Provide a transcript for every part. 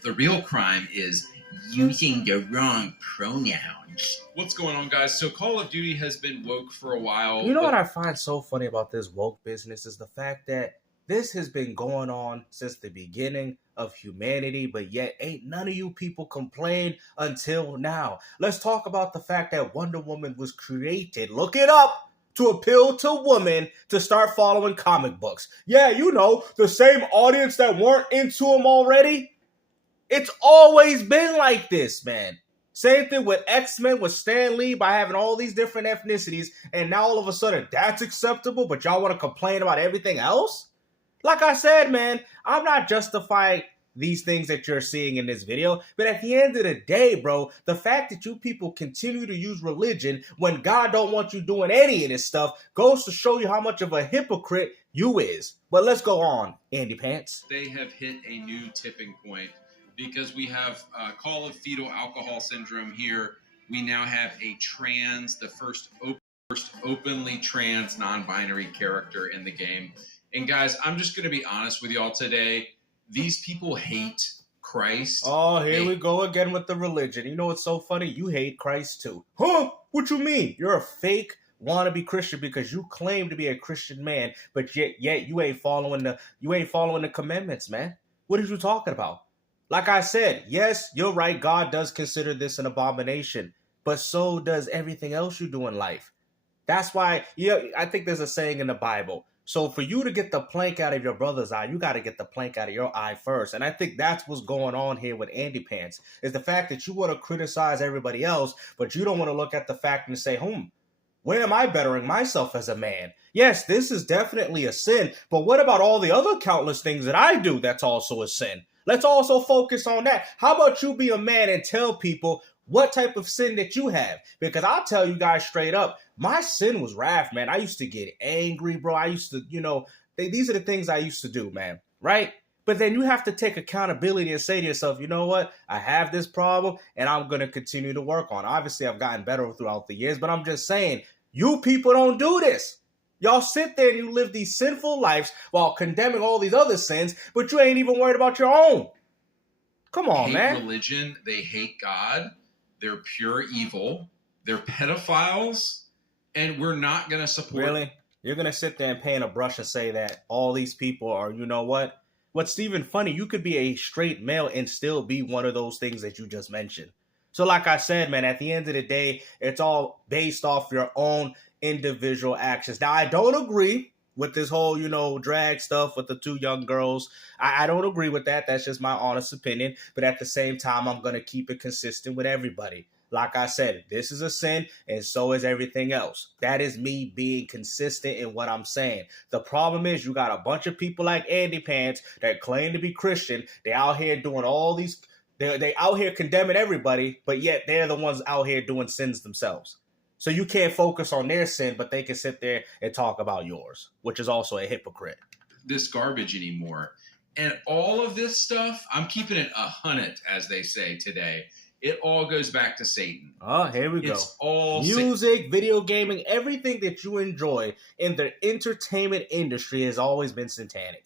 The real crime is using the wrong pronouns. What's going on, guys? So Call of Duty has been woke for a while. You know what I find so funny about this woke business is the fact that this has been going on since the beginning of humanity, but yet ain't none of you people complain until now. Let's talk about the fact that Wonder Woman was created, look it up, to appeal to women to start following comic books. Yeah, you know, the same audience that weren't into them already. It's always been like this, man. Same thing with X-Men, with Stan Lee, by having all these different ethnicities, and now all of a sudden that's acceptable, but y'all want to complain about everything else? Like I said, man, I'm not justifying these things that you're seeing in this video, but at the end of the day, bro, the fact that you people continue to use religion when God don't want you doing any of this stuff goes to show you how much of a hypocrite you is. But let's go on, Andy Pants. They have hit a new tipping point because we have Call of Fetal Alcohol Syndrome here. We now have a the first openly trans non-binary character in the game. And guys, I'm just going to be honest with y'all today. These people hate Christ. Oh, here we go again with the religion. You know what's so funny? You hate Christ too. Huh? What you mean? You're a fake wannabe Christian because you claim to be a Christian man, but yet you ain't following the commandments, man. What are you talking about? Like I said, yes, you're right. God does consider this an abomination, but so does everything else you do in life. That's why, I think there's a saying in the Bible. So for you to get the plank out of your brother's eye, you got to get the plank out of your eye first. And I think that's what's going on here with Andy Pants, is the fact that you want to criticize everybody else, but you don't want to look at the fact and say, where am I bettering myself as a man? Yes, this is definitely a sin, but what about all the other countless things that I do that's also a sin? Let's also focus on that. How about you be a man and tell people what type of sin that you have? Because I'll tell you guys straight up, my sin was wrath, man. I used to get angry, bro. I used to, these are the things I used to do, man, right? But then you have to take accountability and say to yourself, you know what? I have this problem and I'm going to continue to work on it. Obviously, I've gotten better throughout the years, but I'm just saying, you people don't do this. Y'all sit there and you live these sinful lives while condemning all these other sins, but you ain't even worried about your own. Come on, man. They hate religion. They hate God. They're pure evil. They're pedophiles. And we're not going to support... Really? You're going to sit there and paint a brush and say that all these people are, you know what? What's even funny, you could be a straight male and still be one of those things that you just mentioned. So like I said, man, at the end of the day, it's all based off your own individual actions. Now, I don't agree with this whole, drag stuff with the two young girls. I don't agree with that. That's just my honest opinion. But at the same time, I'm going to keep it consistent with everybody. Like I said, this is a sin, and so is everything else. That is me being consistent in what I'm saying. The problem is you got a bunch of people like Andy Pants that claim to be Christian. They out here doing all these... They out here condemning everybody, but yet they're the ones out here doing sins themselves. So you can't focus on their sin, but they can sit there and talk about yours, which is also a hypocrite. This garbage anymore. And all of this stuff, I'm keeping it 100, as they say today. It all goes back to Satan. Oh, here we go. It's all music, video gaming, everything that you enjoy in the entertainment industry has always been satanic.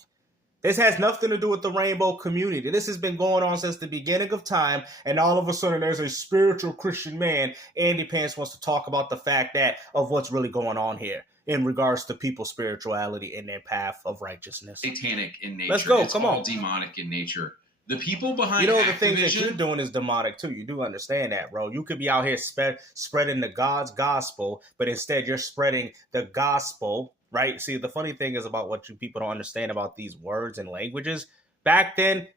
This has nothing to do with the rainbow community. This has been going on since the beginning of time, and all of a sudden there's a spiritual Christian man. Andy Pants wants to talk about the fact of what's really going on here in regards to people's spirituality and their path of righteousness. Satanic in nature. Let's go. It's Come all on. Demonic in nature. The people behind the Activision, things that you're doing is demonic too. You do understand that, bro. You could be out here spreading the God's gospel, but instead you're spreading the gospel. Right? See, the funny thing is about what you people don't understand about these words and languages. Back then,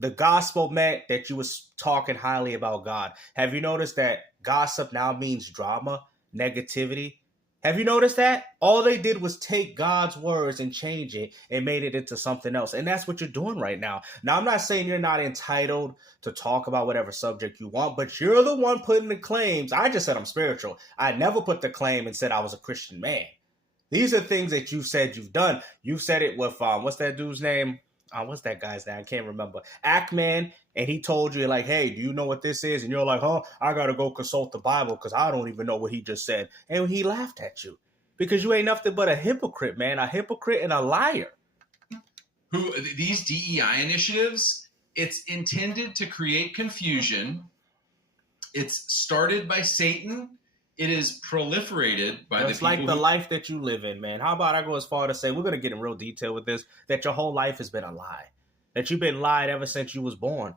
the gospel meant that you was talking highly about God. Have you noticed that gossip now means drama, negativity? Have you noticed that? All they did was take God's words and change it and made it into something else. And that's what you're doing right now. Now, I'm not saying you're not entitled to talk about whatever subject you want, but you're the one putting the claims. I just said I'm spiritual. I never put the claim and said I was a Christian man. These are things that you said you've done. You said it with, what's that dude's name? What's that guy's name? I can't remember. Ackman, and he told you, like, hey, do you know what this is? And you're like, I got to go consult the Bible because I don't even know what he just said. And he laughed at you because you ain't nothing but a hypocrite, man. A hypocrite and a liar. These DEI initiatives, It's intended to create confusion. It's started by Satan. It is proliferated by Just the people like the life that you live in, man. How about I go as far to say, we're going to get in real detail with this, that your whole life has been a lie. That you've been lied ever since you was born.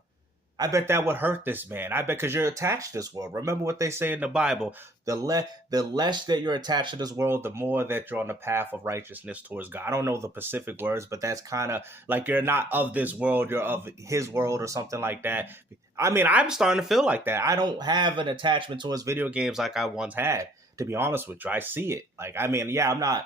I bet that would hurt this man. I bet because you're attached to this world. Remember what they say in the Bible. The less that you're attached to this world, the more that you're on the path of righteousness towards God. I don't know the specific words, but that's kind of like you're not of this world, you're of his world or something like that. I mean, I'm starting to feel like that. I don't have an attachment towards video games like I once had, to be honest with you. I see it. Like, I mean, yeah, I'm not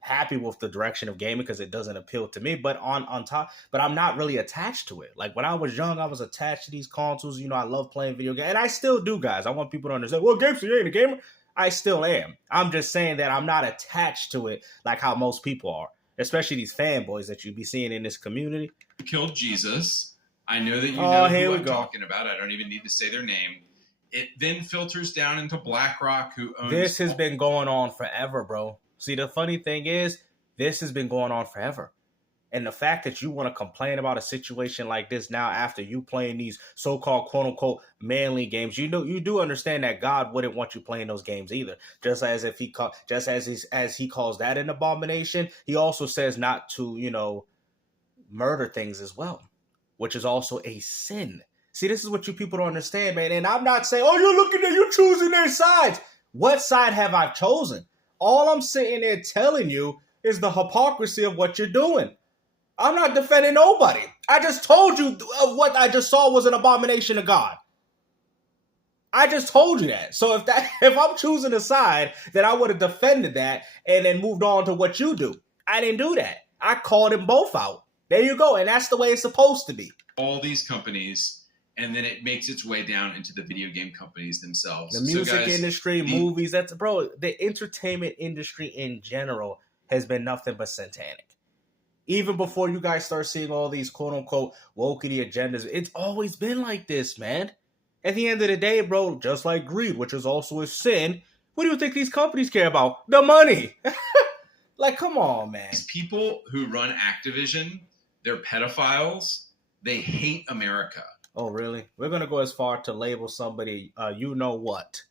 happy with the direction of gaming because it doesn't appeal to me, but on top, but I'm not really attached to it. Like when I was young, I was attached to these consoles. You know, I love playing video games, and I still do, guys. I want people to understand, well, Gibson, you ain't a gamer. I still am. I'm just saying that I'm not attached to it like how most people are, especially these fanboys that you be seeing in this community. Killed Jesus. I know that you know who I'm talking about. I don't even need to say their name. It then filters down into BlackRock, who owns... This has been going on forever, bro. See, the funny thing is, this has been going on forever. And the fact that you want to complain about a situation like this now after you playing these so-called quote-unquote manly games, you know, you do understand that God wouldn't want you playing those games either. Just as he calls that an abomination, he also says not to, you know, murder things as well, which is also a sin. See, this is what you people don't understand, man. And I'm not saying, oh, you're looking at, you're choosing their sides. What side have I chosen? All I'm sitting there telling you is the hypocrisy of what you're doing. I'm not defending nobody. I just told you what I just saw was an abomination to God. I just told you that. So if I'm choosing a side, then I would have defended that and then moved on to what you do. I didn't do that. I called them both out. There you go. And that's the way it's supposed to be. All these companies, and then it makes its way down into the video game companies themselves. The music industry, movies, the entertainment industry in general has been nothing but satanic. Even before you guys start seeing all these quote-unquote wokey agendas, it's always been like this, man. At the end of the day, bro, just like greed, which is also a sin, what do you think these companies care about? The money. Like, come on, man. These people who run Activision, they're pedophiles. They hate America. Oh, really? We're going to go as far to label somebody, you know what,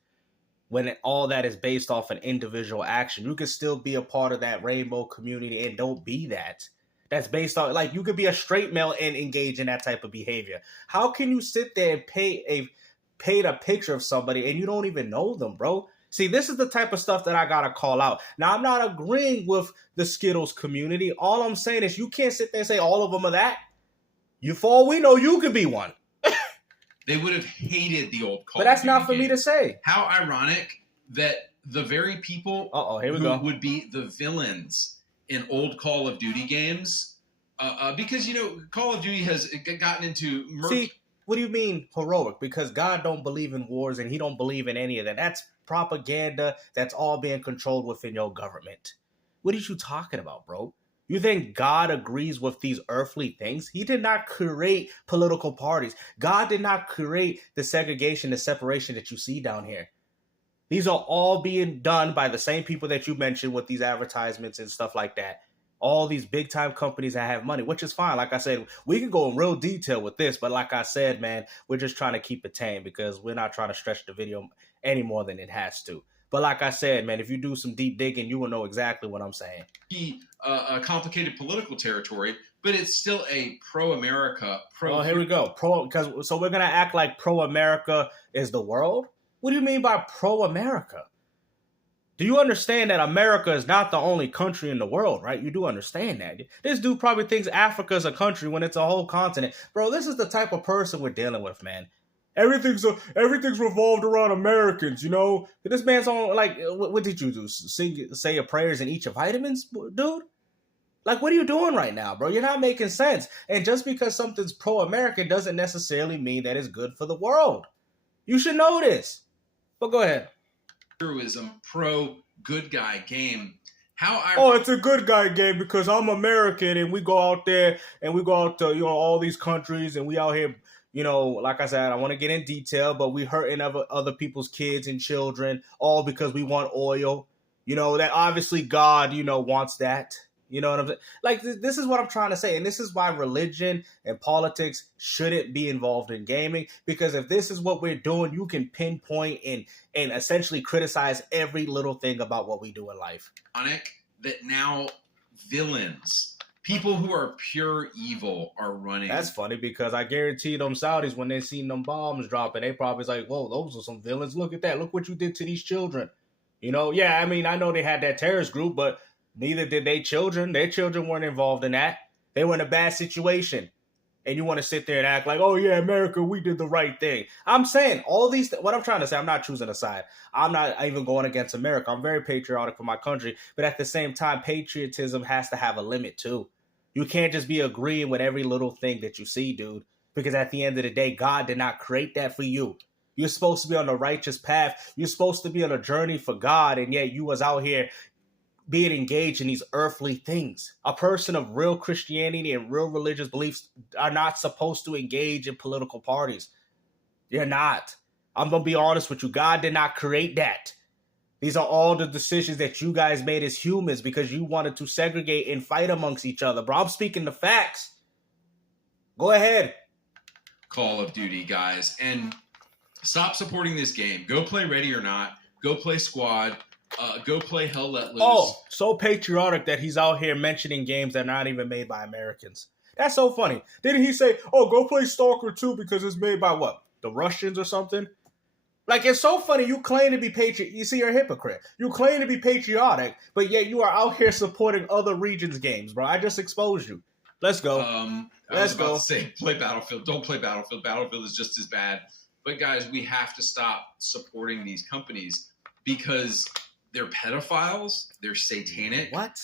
when all that is based off an individual action. You can still be a part of that rainbow community and don't be that. That's based on, like, you could be a straight male and engage in that type of behavior. How can you sit there and paint a picture of somebody and you don't even know them, bro? See, this is the type of stuff that I got to call out. Now, I'm not agreeing with the Skittles community. All I'm saying is you can't sit there and say all of them are that. For all we know, you could be one. They would have hated the old Call But that's of Duty not for games. me to say. How ironic that the very people who would be the villains in old Call of Duty games, because, you know, Call of Duty has gotten into... See, what do you mean heroic? Because God don't believe in wars and he don't believe in any of that. That's propaganda that's all being controlled within your government. What are you talking about, bro? You think God agrees with these earthly things? He did not create political parties. God did not create the segregation, the separation that you see down here. These are all being done by the same people that you mentioned with these advertisements and stuff like that. All these big time companies that have money, which is fine. Like I said, we can go in real detail with this, but like I said, man, we're just trying to keep it tame because we're not trying to stretch the video any more than it has to. But like I said, man, if you do some deep digging, you will know exactly what I'm saying. A complicated political territory, but it's still a pro-America. Oh, here we go. So we're going to act like pro-America is the world? What do you mean by pro-America? Do you understand that America is not the only country in the world, right? You do understand that. This dude probably thinks Africa is a country when it's a whole continent. Bro, this is the type of person we're dealing with, man. Everything's revolved around Americans, you know? This man's on, like, what did you do? Say your prayers and eat your vitamins, dude? Like, what are you doing right now, bro? You're not making sense. And just because something's pro-American doesn't necessarily mean that it's good for the world. You should know this. But go ahead. Heroism, pro-good guy game. It's a good guy game because I'm American and we go out there and we go out to, you know, all these countries and we out here, you know, like I said, I want to get in detail, but we hurting other people's kids and children all because we want oil. You know, that obviously God, you know, wants that. You know what I'm saying? Like, this is what I'm trying to say. And this is why religion and politics shouldn't be involved in gaming. Because if this is what we're doing, you can pinpoint and essentially criticize every little thing about what we do in life. That now villains, people who are pure evil, are running. That's funny because I guarantee them Saudis, when they seen them bombs dropping, they probably was like, whoa, those are some villains. Look at that. Look what you did to these children. You know, yeah, I mean, I know they had that terrorist group, but neither did they children. Their children weren't involved in that. They were in a bad situation. And you want to sit there and act like, oh, yeah, America, we did the right thing. I'm saying all these, what I'm trying to say, I'm not choosing a side. I'm not even going against America. I'm very patriotic for my country. But at the same time, patriotism has to have a limit, too. You can't just be agreeing with every little thing that you see, dude. Because at the end of the day, God did not create that for you. You're supposed to be on the righteous path. You're supposed to be on a journey for God. And yet you was out here being engaged in these earthly things. A person of real Christianity and real religious beliefs are not supposed to engage in political parties. You're not. I'm going to be honest with you. God did not create that. These are all the decisions that you guys made as humans because you wanted to segregate and fight amongst each other. Bro, I'm speaking the facts. Go ahead. Call of Duty, guys. And stop supporting this game. Go play Ready or Not. Go play Squad. Go play Hell Let Loose. Oh, so patriotic that he's out here mentioning games that are not even made by Americans. That's so funny. Didn't he say, oh, go play Stalker 2 because it's made by what? The Russians or something? Like, it's so funny. You claim to be patriot. You see, you're a hypocrite. You claim to be patriotic, but yet you are out here supporting other regions' games, bro. I just exposed you. Let's go. Let's go. To say, play Battlefield. Don't play Battlefield. Battlefield is just as bad. But, guys, we have to stop supporting these companies because they're pedophiles. They're satanic. What?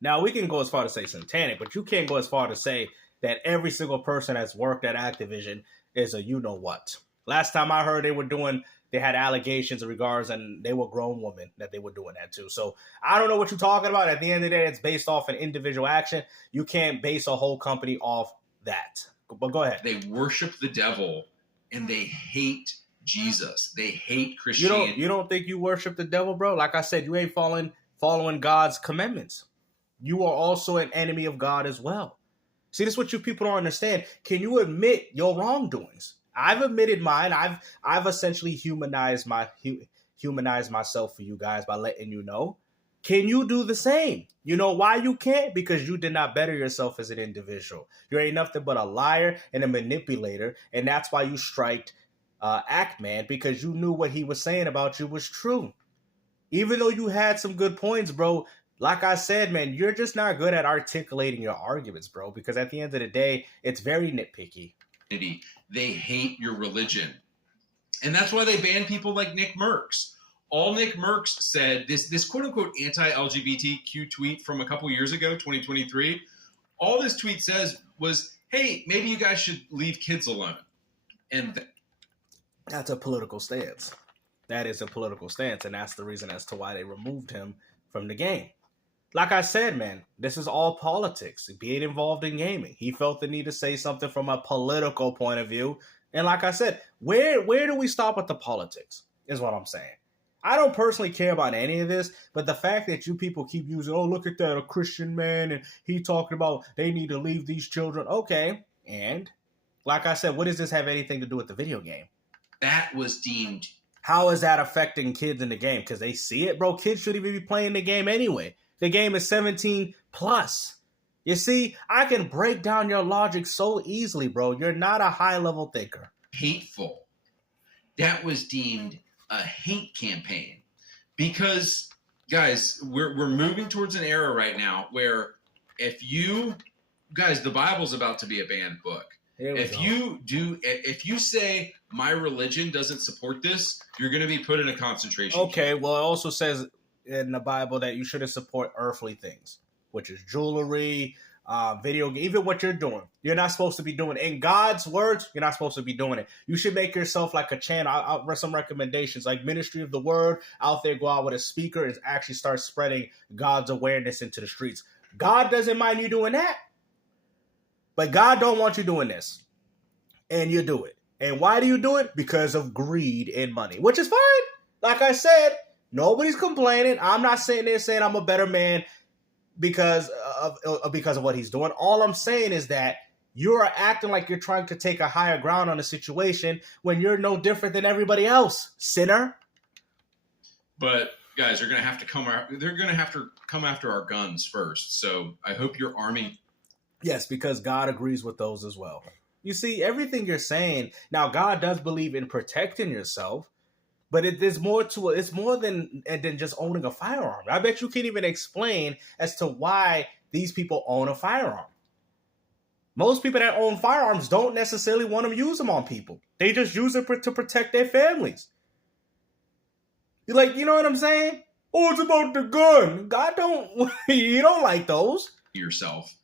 Now, we can go as far to say satanic, but you can't go as far to say that every single person that's worked at Activision is a you-know-what. Last time I heard they had allegations in regards, and they were grown women that they were doing that too. So I don't know what you're talking about. At the end of the day, it's based off an individual action. You can't base a whole company off that. But go ahead. They worship the devil, and they hate Jesus. They hate Christianity. You don't think you worship the devil, bro? Like I said, you ain't following God's commandments. You are also an enemy of God as well. See, this is what you people don't understand. Can you admit your wrongdoings? I've admitted mine. I've essentially humanized myself for you guys by letting you know. Can you do the same? You know why you can't? Because you did not better yourself as an individual. You ain't nothing but a liar and a manipulator, and that's why you striked Act-Man, because you knew what he was saying about you was true. Even though you had some good points, bro, like I said, man, you're just not good at articulating your arguments, bro, because at the end of the day, it's very nitpicky. They hate your religion. And that's why they ban people like Nickmercs. All Nickmercs said, this quote-unquote anti-LGBTQ tweet from a couple years ago, 2023, all this tweet says was, hey, maybe you guys should leave kids alone. And that's a political stance. That is a political stance, and that's the reason as to why they removed him from the game. Like I said, man, this is all politics, being involved in gaming. He felt the need to say something from a political point of view. And like I said, where do we stop with the politics is what I'm saying. I don't personally care about any of this, but the fact that you people keep using, oh, look at that, a Christian man, and he talking about they need to leave these children. Okay, and like I said, what does this have anything to do with the video game? That was deemed. How is that affecting kids in the game? Because they see it, bro. Kids shouldn't even be playing the game anyway. The game is 17 plus. You see, I can break down your logic so easily, bro. You're not a high-level thinker. Hateful. That was deemed a hate campaign. Because, guys, we're moving towards an era right now where if you... Guys, the Bible's about to be a banned book. If you say my religion doesn't support this, you're going to be put in a concentration camp. Okay, well, it also says in the Bible that you shouldn't support earthly things, which is jewelry, video game, even what you're doing. You're not supposed to be doing it. In God's words, you're not supposed to be doing it. You should make yourself like a channel. I'll run some recommendations, like Ministry of the Word, out there, go out with a speaker and actually start spreading God's awareness into the streets. God doesn't mind you doing that, but God don't want you doing this, and you do it. And why do you do it? Because of greed and money, which is fine. Like I said, nobody's complaining. I'm not sitting there saying I'm a better man. because of what he's doing. All I'm saying is that you're acting like you're trying to take a higher ground on a situation when you're no different than everybody else, sinner. But guys, they're gonna have to come after our guns first. So I hope you're arming. Yes, because God agrees with those as well. You see, everything you're saying now, God does believe in protecting yourself, but it's more than just owning a firearm. I bet you can't even explain as to why these people own a firearm. Most people that own firearms don't necessarily want to use them on people. They just use it to protect their families. You're like, you know what I'm saying? Oh, it's about the gun. God don't, you don't like those. Yourself,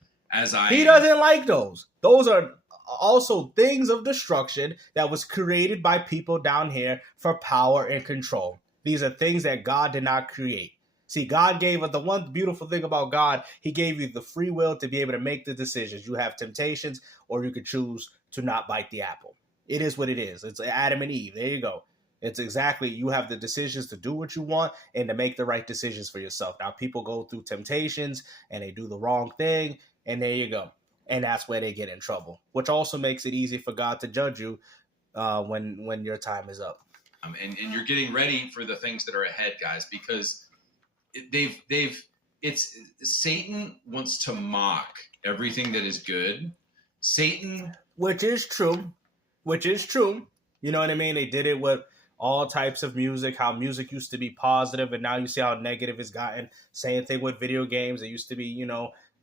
He doesn't like those. Those are also things of destruction that was created by people down here for power and control. These are things that God did not create. See, God gave us the one beautiful thing about God. He gave you the free will to be able to make the decisions. You have temptations, or you could choose to not bite the apple. It is what it is. It's Adam and Eve. There you go. It's exactly, you have the decisions to do what you want and to make the right decisions for yourself. Now, people go through temptations and they do the wrong thing, and there you go. And that's where they get in trouble, which also makes it easy for God to judge you when your time is up. And you're getting ready for the things that are ahead, guys, because Satan wants to mock everything that is good. Which is true. You know what I mean? They did it with all types of music, how music used to be positive, and now you see how negative it's gotten. Same thing with video games. It used to be,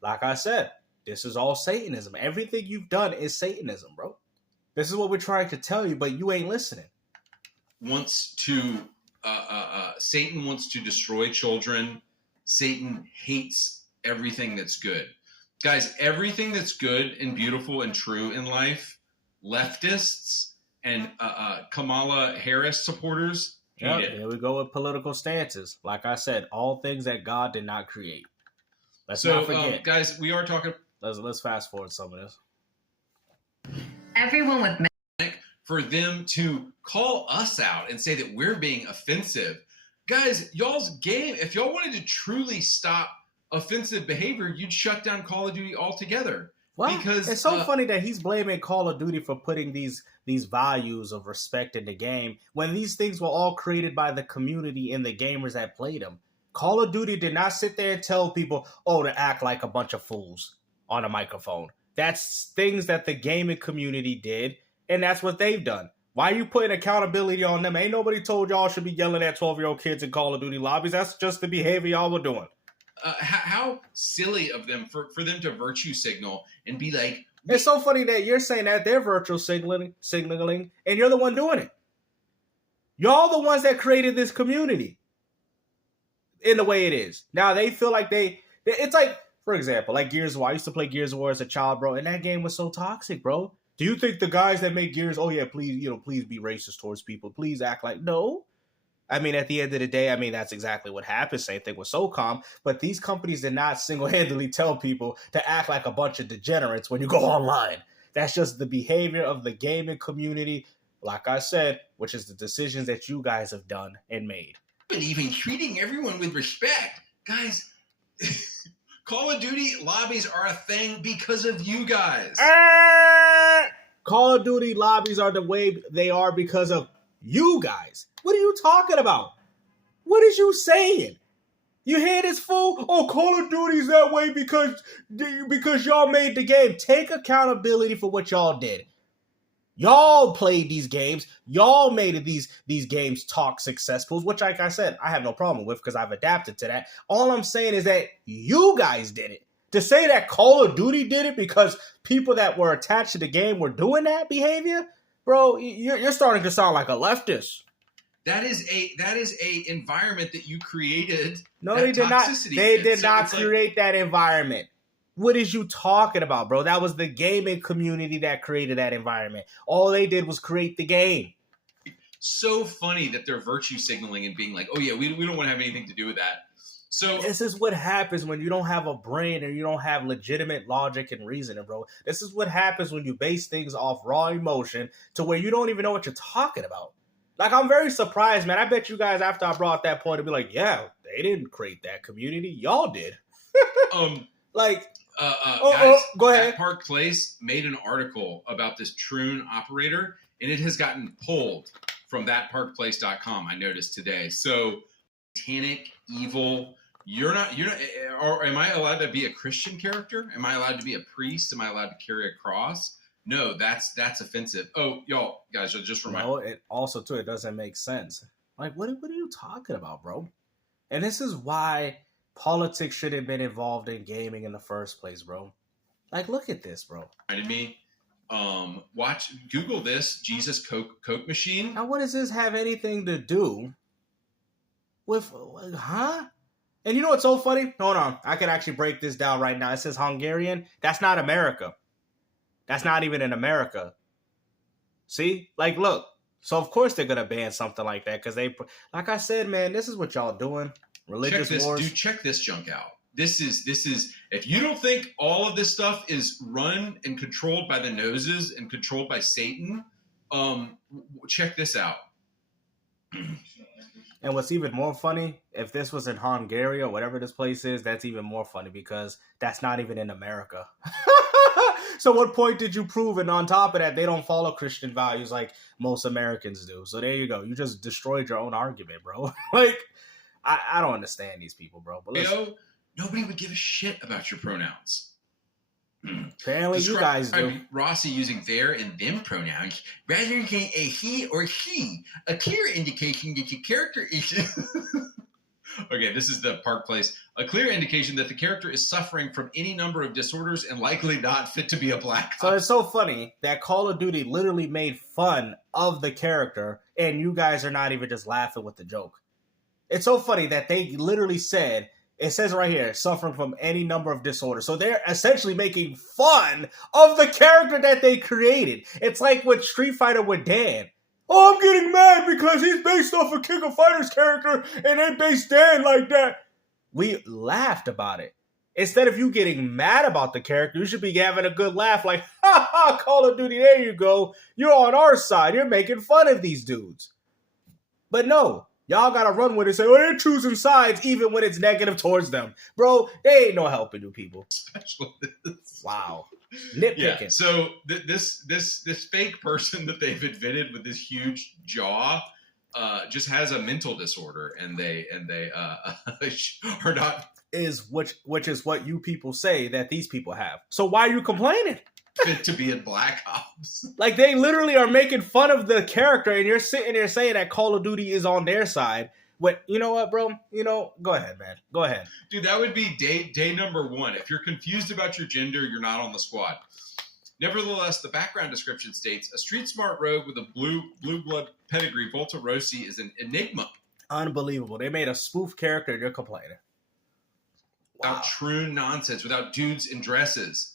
like I said, this is all Satanism. Everything you've done is Satanism, bro. This is what we're trying to tell you, but you ain't listening. Satan wants to destroy children. Satan hates everything that's good. Guys, everything that's good and beautiful and true in life, leftists and Kamala Harris supporters hate it. Here we go with political stances. Like I said, all things that God did not create. Let's not forget. Guys, we are talking... Let's fast forward some of this. Everyone with... For them to call us out and say that we're being offensive. Guys, y'all's game, if y'all wanted to truly stop offensive behavior, you'd shut down Call of Duty altogether. What? Because it's so funny that he's blaming Call of Duty for putting these values of respect in the game when these things were all created by the community and the gamers that played them. Call of Duty did not sit there and tell people, to act like a bunch of fools on a microphone. That's things that the gaming community did, and that's what they've done. Why are you putting accountability on them? Ain't nobody told y'all should be yelling at 12-year-old kids in Call of Duty lobbies. That's just the behavior y'all were doing. How silly of them for them to virtue signal and be like... It's so funny that you're saying that they're virtue signaling, and you're the one doing it. Y'all the ones that created this community in the way it is. Now they feel like it's like, for example, like Gears of War. I used to play Gears of War as a child, bro, and that game was so toxic, bro. Do you think the guys that make Gears, please be racist towards people. Please act like, no. I mean, at the end of the day, that's exactly what happened. Same thing with SOCOM. But these companies did not single-handedly tell people to act like a bunch of degenerates when you go online. That's just the behavior of the gaming community, like I said, which is the decisions that you guys have done and made. Believe in treating everyone with respect. Guys, Call of Duty lobbies are a thing because of you guys. Call of Duty lobbies are the way they are because of you guys. What are you talking about? What is you saying? You hear this fool? Call of Duty's that way because y'all made the game. Take accountability for what y'all did. Y'all played these games. Y'all made these games talk successful, which, like I said, I have no problem with because I've adapted to that. All I'm saying is that you guys did it. To say that Call of Duty did it because people that were attached to the game were doing that behavior, bro, you're starting to sound like a leftist. That is a environment that you created. No, they did not. They did not create that environment. What is you talking about, bro? That was the gaming community that created that environment. All they did was create the game. So funny that they're virtue signaling and being like, we don't want to have anything to do with that. So this is what happens when you don't have a brain and you don't have legitimate logic and reasoning, bro. This is what happens when you base things off raw emotion to where you don't even know what you're talking about. Like, I'm very surprised, man. I bet you guys, after I brought that point, would be like, yeah, they didn't create that community. Y'all did. Like, Guys, go ahead. That Park Place made an article about this Troon operator, and it has gotten pulled from thatparkplace.com. I noticed today. So, satanic, evil. You're not. Or am I allowed to be a Christian character? Am I allowed to be a priest? Am I allowed to carry a cross? No, that's offensive. Oh, y'all, guys, just remind. No, it also too. It doesn't make sense. Like, what are you talking about, bro? And this is why politics shouldn't have been involved in gaming in the first place, bro. Like, look at this, bro. Reminded me. Google this Jesus Coke machine. Now, what does this have anything to do with? Huh? And you know what's so funny? Hold on, I can actually break this down right now. It says Hungarian. That's not America. That's not even in America. See? Like, look. So, of course, they're going to ban something like that because they, like I said, man, this is what y'all doing. Religious wars. Dude, check this junk out. This is, if you don't think all of this stuff is run and controlled by the noses and controlled by Satan, check this out. And what's even more funny, if this was in Hungary or whatever this place is, that's even more funny because that's not even in America. So what point did you prove? And on top of that, they don't follow Christian values like most Americans do. So there you go. You just destroyed your own argument, bro. Like, I don't understand these people, bro. But nobody would give a shit about your pronouns. Apparently you guys do. Rossi using their and them pronouns rather than a he or she, a clear indication that your character is... Okay, this is the Park Place. A clear indication that the character is suffering from any number of disorders and likely not fit to be a black So it's so funny that Call of Duty literally made fun of the character, and you guys are not even just laughing with the joke. It's so funny that they literally said, it says right here, suffering from any number of disorders. So they're essentially making fun of the character that they created. It's like with Street Fighter with Dan. Oh, I'm getting mad because he's based off a King of Fighters character and they based Dan like that. We laughed about it. Instead of you getting mad about the character, you should be having a good laugh like, ha ha, Call of Duty, there you go. You're on our side. You're making fun of these dudes. But no, y'all gotta run with it and say, oh, they're choosing sides even when it's negative towards them. Bro, they ain't no helping you people. Specialists. Wow. Nitpicking. Yeah, so this fake person that they've invented with this huge jaw just has a mental disorder, and they are not which is what you people say that these people have. So why are you complaining? fit to be in Black Ops. Like, they literally are making fun of the character, and you're sitting there saying that Call of Duty is on their side. What, you know what, bro? You know, go ahead, man. Go ahead. Dude, that would be day number one. If you're confused about your gender, you're not on the squad. Nevertheless, the background description states, a street-smart rogue with a blue blood pedigree, Volta Rossi, is an enigma. Unbelievable. They made a spoof character, and you're complaining. Wow. Without true nonsense, without dudes in dresses.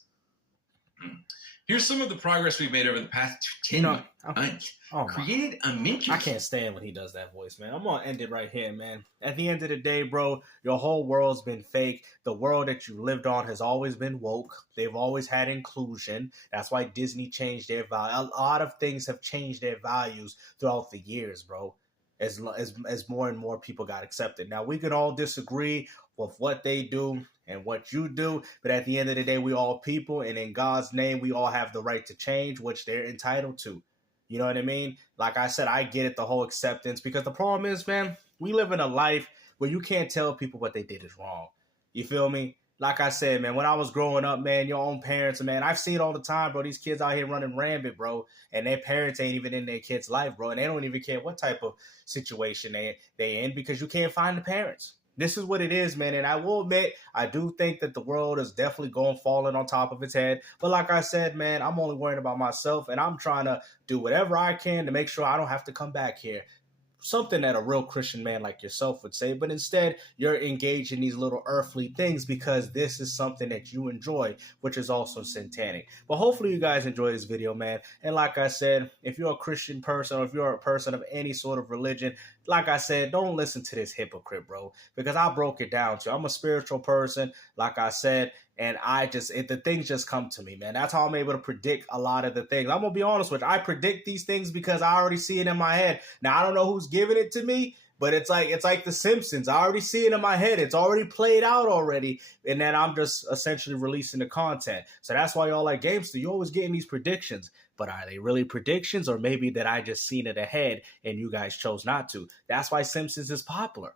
Here's some of the progress we've made over the past 10 months. Created a mention. I can't stand when he does that voice, man. I'm going to end it right here, man. At the end of the day, bro, your whole world's been fake. The world that you lived on has always been woke. They've always had inclusion. That's why Disney changed their value. A lot of things have changed their values throughout the years, bro. As more and more people got accepted. Now, we could all disagree with what they do and what you do, but at the end of the day, we all people, and in God's name, we all have the right to change, which they're entitled to. You know what I mean? Like I said, I get it, the whole acceptance, because the problem is, man, we live in a life where you can't tell people what they did is wrong. You feel me? Like I said, man, when I was growing up, man, your own parents, man, I've seen it all the time, bro. These kids out here running rampant, bro, and their parents ain't even in their kids' life, bro, and they don't even care what type of situation they in, because you can't find the parents. This is what it is, man, and I will admit, I do think that the world is definitely falling on top of its head, but like I said, man, I'm only worrying about myself, and I'm trying to do whatever I can to make sure I don't have to come back here. Something that a real Christian man like yourself would say, but instead you're engaged in these little earthly things because this is something that you enjoy, which is also satanic. But hopefully you guys enjoy this video, man. And like I said, if you're a Christian person or if you're a person of any sort of religion, like I said, don't listen to this hypocrite, bro, because I broke it down to you. I'm a spiritual person, like I said, and the things just come to me, man. That's how I'm able to predict a lot of the things. I'm going to be honest with you. I predict these things because I already see it in my head. Now, I don't know who's giving it to me, But it's like The Simpsons. I already see it in my head. It's already played out already. And then I'm just essentially releasing the content. So that's why y'all like Gamester. You always getting these predictions. But are they really predictions? Or maybe that I just seen it ahead and you guys chose not to? That's why Simpsons is popular.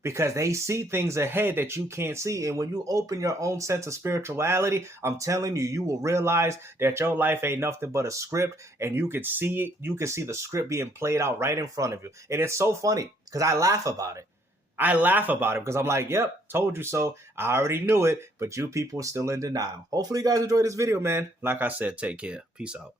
Because they see things ahead that you can't see. And when you open your own sense of spirituality, I'm telling you, you will realize that your life ain't nothing but a script, and you can see it. You can see the script being played out right in front of you. And it's so funny because I laugh about it. I laugh about it because I'm like, yep, told you so. I already knew it, but you people are still in denial. Hopefully you guys enjoyed this video, man. Like I said, take care. Peace out.